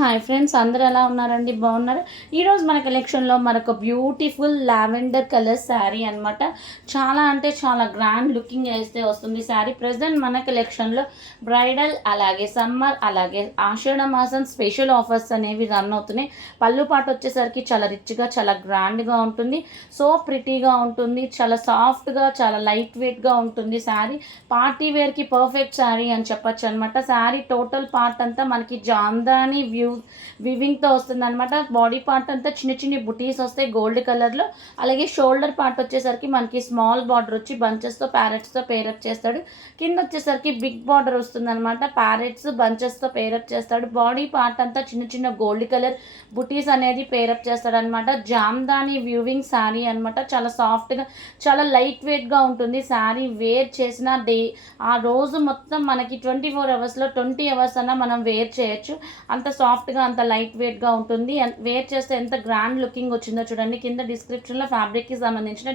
Hi friends, అందరూ ఎలా ఉన్నారండి? బాగున్నారు. ఈరోజు మన కలెక్షన్లో మరొక బ్యూటిఫుల్ లావెండర్ కలర్ శారీ అనమాట. చాలా అంటే చాలా గ్రాండ్ లుకింగ్ వేస్తే వస్తుంది శారీ. ప్రజెంట్ మన కలెక్షన్లో బ్రైడల్, అలాగే సమ్మర్, అలాగే ఆషాఢ మాసం స్పెషల్ ఆఫర్స్ అనేవి రన్ అవుతున్నాయి. పళ్ళు పాటు వచ్చేసరికి చాలా రిచ్గా, చాలా గ్రాండ్గా ఉంటుంది. సో ప్రిటీగా ఉంటుంది, చాలా సాఫ్ట్గా, చాలా లైట్ వెయిట్గా ఉంటుంది శారీ. పార్టీ వేర్కి పర్ఫెక్ట్ శారీ అని చెప్పొచ్చు అనమాట. శారీ టోటల్ పార్ట్ అంతా మనకి జాందాని వివింగ్తో వస్తుంది అనమాట. బాడీ పార్ట్ అంతా చిన్న చిన్న బుటీస్ వస్తాయి గోల్డ్ కలర్లో. అలాగే షోల్డర్ పార్ట్ వచ్చేసరికి మనకి స్మాల్ బార్డర్ వచ్చి బంచెస్తో ప్యారెట్స్తో పేరప్ చేస్తాడు. కింద వచ్చేసరికి బిగ్ బార్డర్ వస్తుంది అనమాట. ప్యారెట్స్ బంచెస్తో పేరప్ చేస్తాడు. బాడీ పార్ట్ అంతా చిన్న చిన్న గోల్డ్ కలర్ బుటీస్ అనేది పేరప్ చేస్తాడు అనమాట. జామ్దాని వ్యూవింగ్ శారీ అనమాట. చాలా సాఫ్ట్గా, చాలా లైట్ వెయిట్గా ఉంటుంది శారీ. వేర్ చేసిన ఆ రోజు మొత్తం మనకి 24 అవర్స్లో 20 అవర్స్ అన్నా మనం వేర్ చేయొచ్చు. అంత సాఫ్ట్గా, అంత లైట్ వెయిట్గా ఉంటుంది. వేర్ చేస్తే ఎంత గ్రాండ్ లుకింగ్ వచ్చిందో చూడండి. కింద డిస్క్రిప్షన్లో ఫ్యాబ్రిక్కి సంబంధించిన